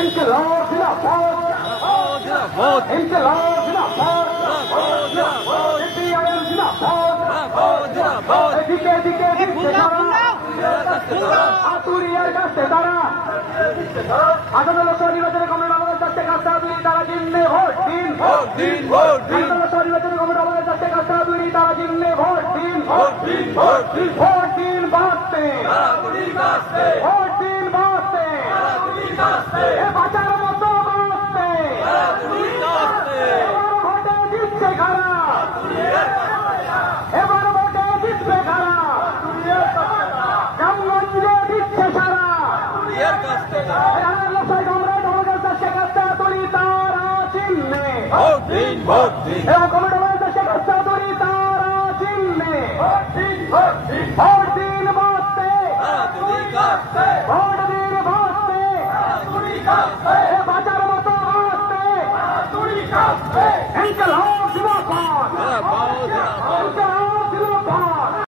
ইনকিলাব জিন্দাবাদ, ইনকিলাব জিন্দাবাদ, সিপিআইএম জিন্দাবাদ, দিকে দিকে দিচ্ছে তারা, আতুরিয়ার কাছে তারা, 18 লোকসভা নির্বাচনে কমিশন আমাদের কাছে কাজটা দুই তারা জিম্মে ভোট দিন, 18 লোকসভা নির্বাচনে কমিশন আমাদের কাছে কাজটা দুই তারা জিম্মে ভোট দিন, ভোট দিন বাঁচতে, ভোট দিন বাঁচতে, এ বাঁচার মতো বাঁচতে, এবার ভোটে জিতছে খারা, এবার ভোটে জিতবে খারা, রামগঞ্জে দিচ্ছে সারা, এবং কমিটি শেখ চৌধুরী তারা চিহ্নে ভোট দিন বাঁচতে, ভোট দিন বাঁচতে, বাঁচার মতো বাঁচতে, ইনকিলাব জিন্দাবাদ,